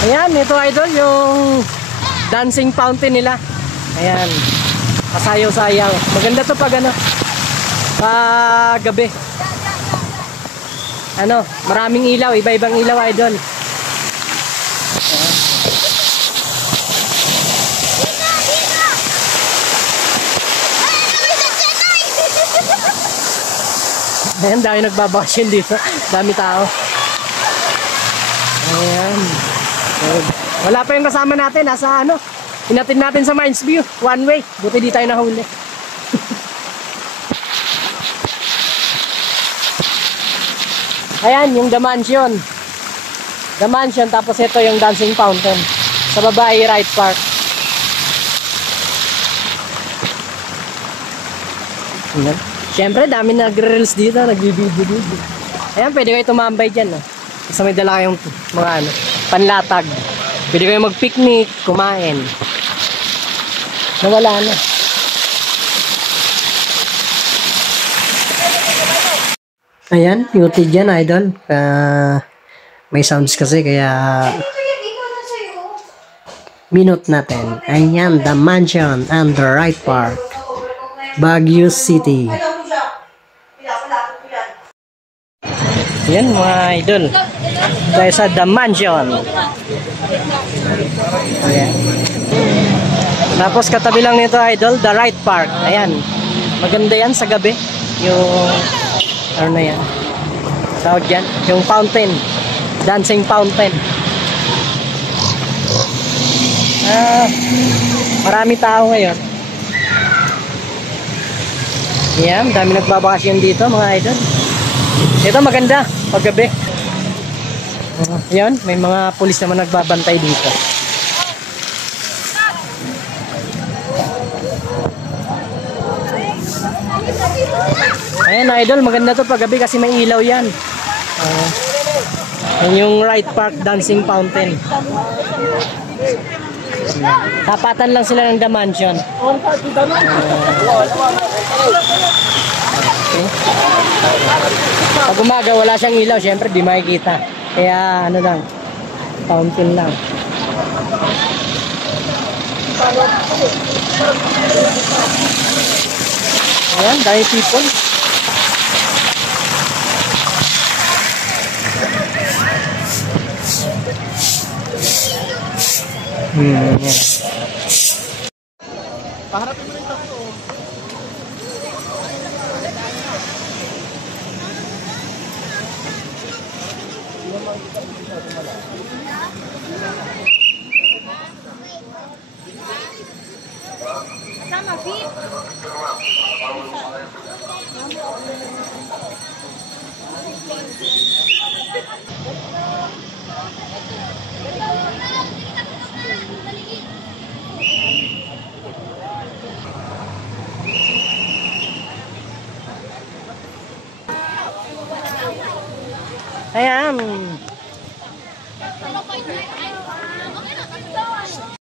Ayan, ito idol yung dancing fountain nila. Ayan, kasayaw-sayaw. Maganda to pag ano, pag gabi. Ano, maraming ilaw, iba-ibang ilaw idol. Ayan, dami nagbabakasyon dito. Dami tao. Ayan. Wala pa yung kasama natin. Nasa ano, hinatid natin sa Mines View. One way. Buti di tayo nahuli. Ayan, yung The Mansion. The Mansion, tapos ito yung dancing fountain. Sa baba ay Wright Park. Ayan. Siyempre, dami nagre-reels dito, nag-video dito. Ayan, pwede kayo tumambay dyan. No? Kasi may dala kayong mga ano, panlatag. Pwede kayo mag-picnic, kumain. Nawala na. Ayan, beauty dyan, idol. May sounds kasi, kaya minute natin. Ayan, The Mansion and the Wright Park, Baguio City. Yan mga idol, tayo sa The Mansion. Ayan. Tapos katabi lang nito idol, the Wright Park. Ayan, maganda yan sa gabi. Yung ano na yan, tawag yan, yung fountain, dancing fountain. Marami tao ngayon. Ayan, dami nagbabakasyon dito mga idol. Ito maganda paggabi. Yan, may mga pulis naman nagbabantay dito. Ayan idol, maganda to paggabi kasi may ilaw yan. Yung Wright Park Dancing Fountain. Tapatan lang sila ng The Mansion. Pag umaga wala siyang ilaw, syempre di makikita. Kaya ano lang, fountain lang. Ayan, dahil people. Yeah. Paharapin mo rin ito. Sama fit. Ayan.